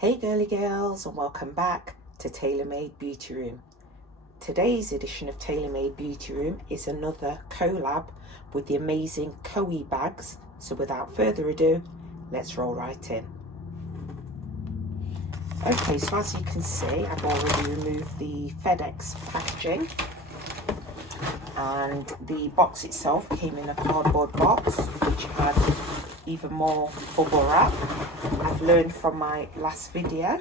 Hey girly girls, and welcome back to Tailor Made Beauty Room. Today's edition of Tailor Made Beauty Room is another collab with the amazing Coee bags. So without further ado, let's roll right in. Okay, so as you can see, I've already removed the FedEx packaging, and the box itself came in a cardboard box which had even more bubble wrap. I've learned from my last video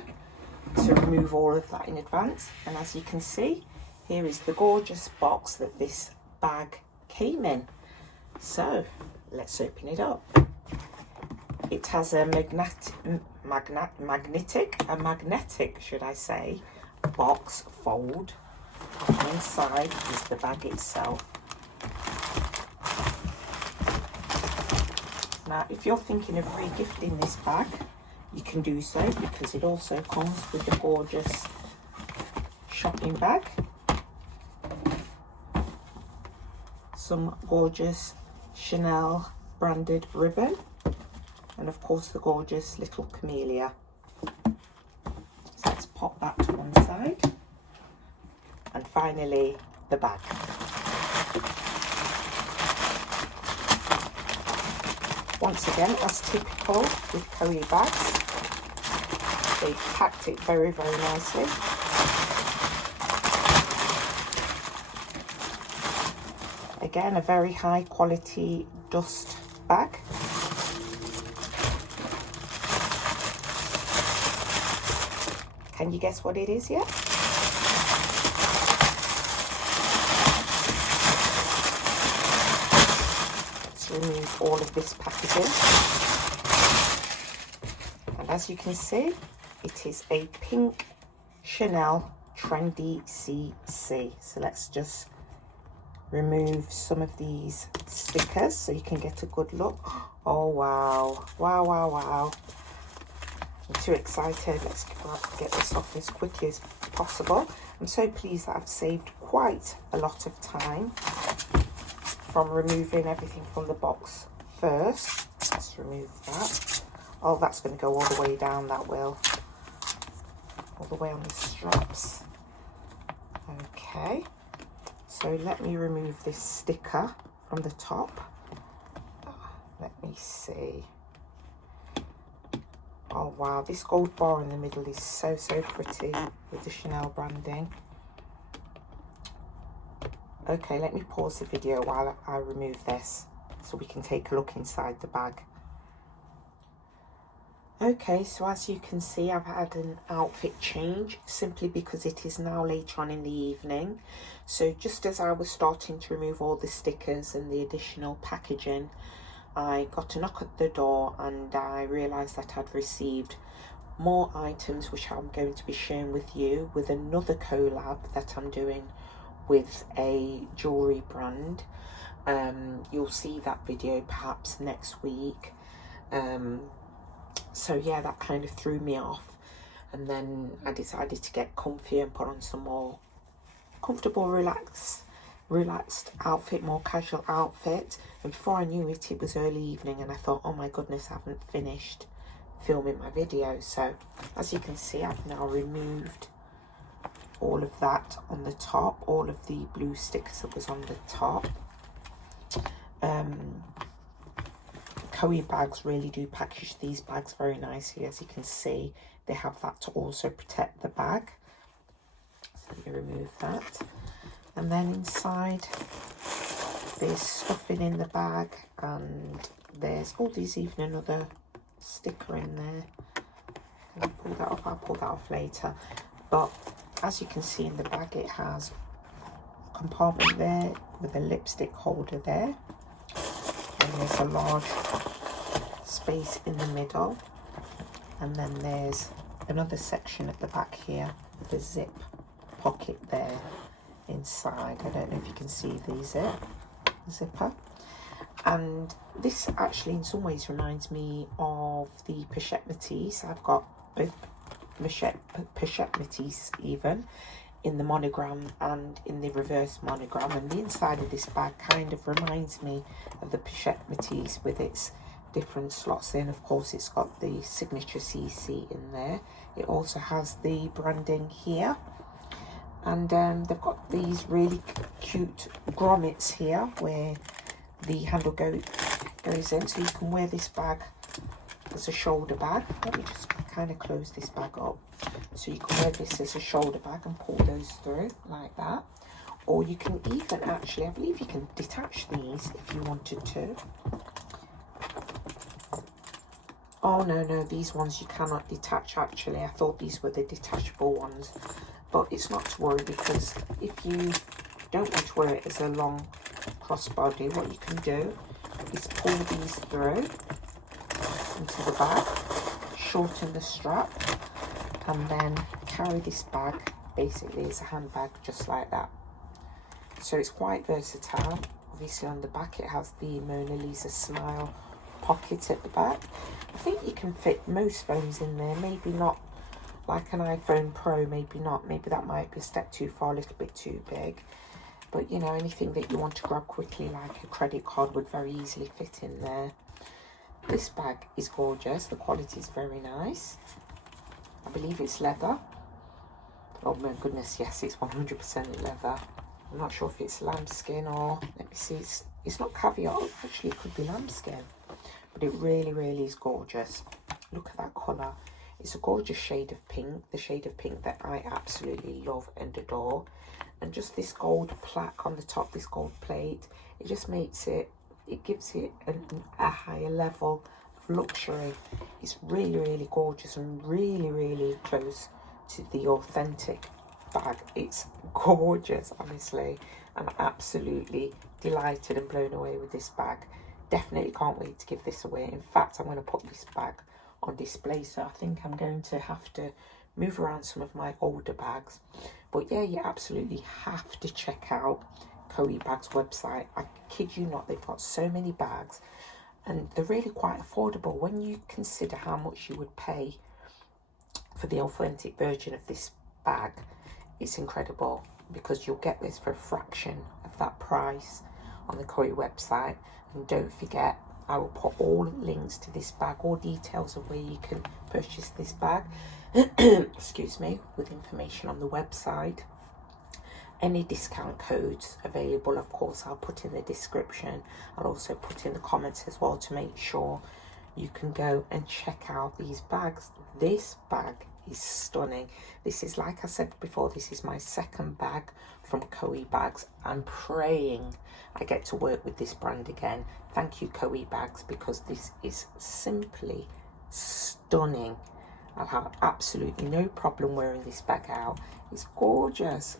to remove all of that in advance, and as you can see, here is the gorgeous box that this bag came in. So let's open it up. It has a magnetic should I say, box fold. And inside is the bag itself. Now, if you're thinking of re-gifting this bag, you can do so, because it also comes with a gorgeous shopping bag, some gorgeous Chanel branded ribbon, and of course the gorgeous little camellia. So let's pop that to one side. And finally, the bag. Once again, as typical with Coee bags, they packed it very, very nicely. Again, a very high quality dust bag. Can you guess what it is yet? Remove all of this packaging, and as you can see, it is a pink Chanel Trendy CC. So let's just remove some of these stickers so you can get a good look. Oh wow, wow, wow, wow. I'm too excited. Let's get this off as quickly as possible. I'm so pleased that I've saved quite a lot of time from removing everything from the box first. Let's remove that. Oh, that's going to go all the way down, that will. All the way on the straps. Okay. So let me remove this sticker from the top. Let me see. Oh wow, this gold bar in the middle is so, so pretty with the Chanel branding. Okay, let me pause the video while I remove this so we can take a look inside the bag. Okay, so as you can see, I've had an outfit change simply because it is now later on in the evening. So just as I was starting to remove all the stickers and the additional packaging, I got a knock at the door and I realised that I'd received more items which I'm going to be sharing with you with another collab that I'm doing with a jewellery brand. You'll see that video perhaps next week. So yeah, that kind of threw me off, and then I decided to get comfy and put on some more comfortable, relaxed outfit, more casual outfit. And before I knew it, it was early evening, and I thought, oh my goodness, I haven't finished filming my video. So as you can see, I've now removed all of that on the top, all of the blue stickers that was on the top. Coee bags really do package these bags very nicely. As you can see, they have that to also protect the bag. So let me remove that. And then inside, there's stuffing in the bag, and there's, oh, there's even another sticker in there. Can I pull that off? I'll pull that off later. But as you can see in the bag, it has a compartment there with a lipstick holder there, and there's a large space in the middle, and then there's another section at the back here with a zip pocket there inside. I don't know if you can see the zipper. And this actually in some ways reminds me of the pochette métis. I've got both pochette métis even in the monogram and in the reverse monogram, and the inside of this bag kind of reminds me of the pochette métis with its different slots in. Of course, it's got the signature CC in there. It also has the branding here, and they've got these really cute grommets here where the handle goes in, so you can wear this bag as a shoulder bag. Let me just kind of close this bag up, so you can wear this as a shoulder bag and pull those through like that. Or you can even actually, I believe you can detach these if you wanted to. Oh no, these ones you cannot detach actually. I thought these were the detachable ones, but it's not to worry, because if you don't want to wear it as a long crossbody, what you can do is pull these through into the bag, shorten the strap, and then carry this bag basically as a handbag, just like that. So it's quite versatile. Obviously on the back it has the Mona Lisa smile pocket at the back. I think you can fit most phones in there, maybe not like an iPhone Pro, maybe not, maybe that might be a step too far, a little bit too big. But you know, anything that you want to grab quickly like a credit card would very easily fit in there. This bag is gorgeous, the quality is very nice. I believe it's leather. Oh my goodness, yes, it's 100% leather. I'm not sure if it's lambskin or, let me see, it's not caviar, actually it could be lambskin. But it really is gorgeous. Look at that colour. It's a gorgeous shade of pink, the shade of pink that I absolutely love and adore. And just this gold plaque on the top, this gold plate, it just makes it, it gives it a higher level of luxury. It's really gorgeous and really close to the authentic bag. It's gorgeous, honestly. I'm absolutely delighted and blown away with this bag. Definitely can't wait to give this away. In fact, I'm going to put this bag on display, so I think I'm going to have to move around some of my older bags. But yeah, you absolutely have to check out Coee Bags website. I kid you not, they've got so many bags and they're really quite affordable when you consider how much you would pay for the authentic version of this bag. It's incredible, because you'll get this for a fraction of that price on the Coee website. And don't forget, I will put all links to this bag, all details of where you can purchase this bag, excuse me, with information on the website. Any discount codes available, of course, I'll put in the description. I'll also put in the comments as well to make sure you can go and check out these bags. This bag is stunning. This is, like I said before, this is my second bag from Coee Bags. I'm praying I get to work with this brand again. Thank you, Coee Bags, because this is simply stunning. I'll have absolutely no problem wearing this bag out. It's gorgeous.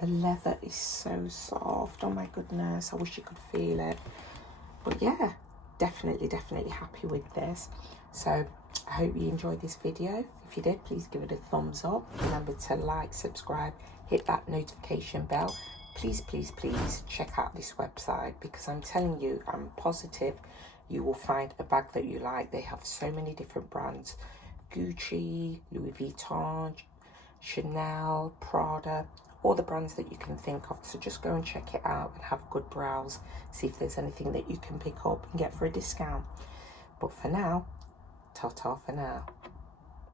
The leather is so soft. Oh my goodness, I wish you could feel it. But yeah, definitely happy with this. So I hope you enjoyed this video. If you did, please give it a thumbs up. Remember to like, subscribe, hit that notification bell. Please check out this website, because I'm telling you, I'm positive you will find a bag that you like. They have so many different brands: Gucci, Louis Vuitton, Chanel, Prada, all the brands that you can think of. So just go and check it out and have a good browse, see if there's anything that you can pick up and get for a discount. But for now, ta-ta for now.